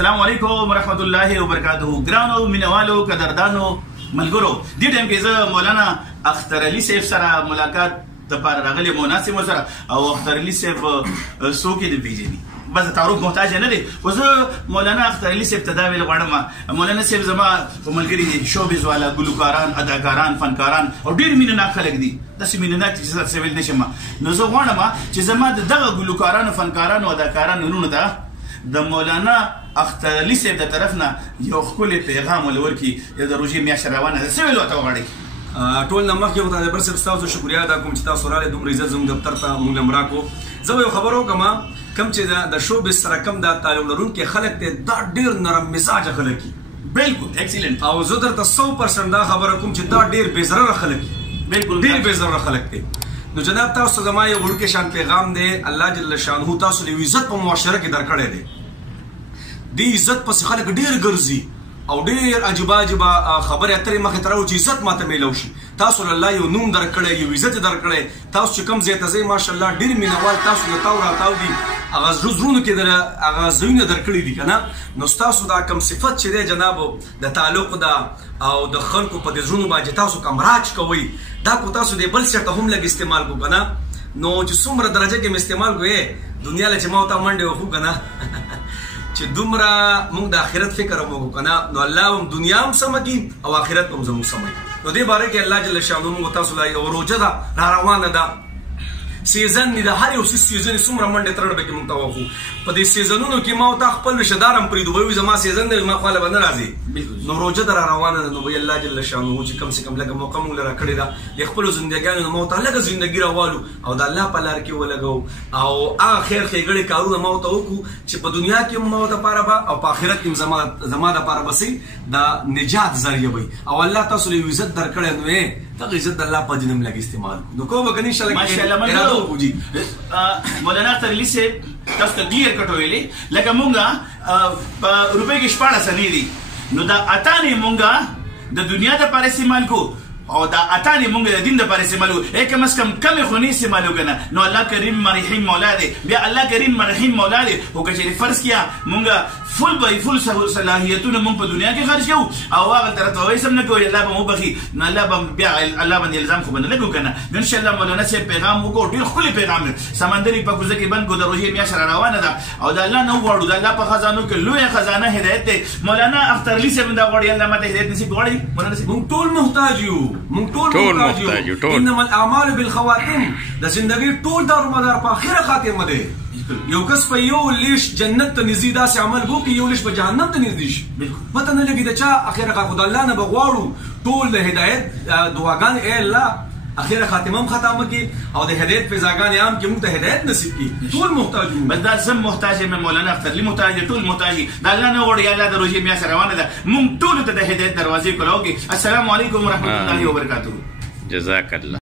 السلام علیکم ورحمت الله وبرکاته. ګرانو مینوالو قدردانو ملګرو، دې ټایم کې زه مولانا اختر علي صاحب سره ملاقات د پاره راغلی مناسب سره او اختر علي صاحب څوک دې پیژني بس تعارف محتاج نه دی. خو زه مولانا اختر علي صاحب ته دا ویل غواړم، مولانا صاحب زما ملګري شوبیز والا ګلوکاران، اداکاران، فنکاران او ډېر مینهناک خلک دي. داسې مینهناک چې زه څه ویل نه شم. نو زه غواړم چې زما د دغه ګلوکارانو، فنکارانو، اداکارانو نومونه ته د مولانا اختر علي صاحب د طرف نه یو ښکلی پیغام ولورکي. د روژې میاشت روانه ده، څه ویل ورته وغواړئ؟ ټول نه مخکې خدای بر صاحب ستاسو شکریا ادا کوم چې تاسو راغلئ، دومره عزت زموږ دفتر ته موږ هم راکړو. زه به یو خبر وکړم، کوم چې د شوبز سره کم د تعلق لرونکي خلک دی دا ډېر نرم مزاجه خلک دي. بالکل ایکسیلنٹ. او زه درته 100% دا خبره کوم چې دا ډېر بې ضرره خلک دي. بالکل ډېر بې ضرره خلک دي. نو جناب تاسو زما یو وړوکی شان پیغام دی، الله جل شانه تاسو له عزت په معاشره کې درکړی دی. دې عزت پسې خلک ډېر ګرځي او ډېر عجیبه عجیبه خبرې اترې مخې ته راوړي چې عزت ماته میلاو شي. تاسو له الله یو نوم درکړی، یو عزت درکړی. تاسو چې کوم ځای ته ځئ ماشاءالله ډېر مینهوال تاسو له تاو راتاو دي، هغه زړونو کې هغه ځایونه درکړي دي که نه. نو ستاسو دا کوم صفت چې دی جناب د تعلق ده او د خلکو په دې زړونو باندې تاسو کوم راج کوئ، دا کو تاسو د بل څه ته هم لږ استعمال کو که نه. نو چې څومره درجه کې م استعمال کوې دنیا له چې ما ورته منډې وخو که نه چې دومره موږ د آخرت فکر هم وکړو که نه، نو الله هم دنیا هم سمه کړي او آخرت هم زموږ سمه کړي. نو دې باره کې الله جل شانه موږ تاسو له یو روژه ده را روانه ده، سیزن دی د هر یو سیزن څومره منډې ترړ به کې موږ ته وخو. په دې سیزنونو کې ما ورته خپل رشته دار هم پرېږدو، به وي زما سیزن دی ما خواله به نه راځي. نو روژه ده را روانه ده، نو به الله جل شانه چې کم سے کم لږه موقع موږ له راکړې ده د خپلو زندګیانو نه ما ورته لږه زندګي راوالو او د الله په لار کې ولګو او هغه خیر ښېګړې کارونه ما ورته وکړو چې په دنیا کې هم ما دپاره به او په آخرت کې هم زما دپاره به د نجات ذریعه وي. او الله تاسو له یو عزت درکړی نو دغه عزت د الله په دین هم لږ استعمال کړو. نو کوم به که انشاءالله مولانا اختر علي صاحب تاسو ته ډېر کټ ویلې لکه مونږ په روپۍ کې 14 نه دي، نو دا اتانې مونږ د دنیا دپاره استعمال کو او دا اتانې مونږ د دین دپاره استعمال کو. کم از کم کمې خو نه استعمالو که نه. نو الله کریم رحیم مولا دی، بیا الله کریم رحیم مولا دی. خو که چېرې فرض کړه مونږ فل بای فل صلاحیتونه مونږ په دنیا کې خرج کوو او هغه طرف ته وایسم نه کوو الله به مو بخي، نو الله به بیا الله باندې الزام خو به نه لګو که نه. نو انشاءالله مولانا صاحب پیغام وکړو، ډېر ښکلی پیغام دی. سمندري په کوزه کې بند کو، د روژې میاشت را روانه ده او د الله نه وغواړو، د الله په خزانو کې لویه خزانه هدایت دی. مولانا اختر علي صاحب دا غواړي الله ماته هدایت نصیب غواړي. مولانا صاحب موږ ټول محتاج یو، موږ ټول محتاج یو. انما الاعمال بالخواتم، د زندګۍ ټول دارومدار په آخره خاتمه دی. یو کس په یو لیش جنت ته نږدې داسې عمل وکړي، یو لیش په جهنم ته نږدې شي. پته نه لګي د چا اخره خاتمه. د الله نه به غواړو ټول د هدایت دعاګانې، ای الله اخره خاتمه هم ختمه کړي او د هدایت فضاګانې عام کړي، موږ ته هدایت نصیب کړي. ټول محتاج یو، بس دا زم محتاج یم، مولانا اختر علي محتاج دی، ټول محتاج دي. د الله نه غواړي الله د روژې میاشت روانه ده، موږ ټولو ته د هدایت دروازې کلاو کړي. السلام علیکم ورحمت الله وبرکاته. جزاک الله.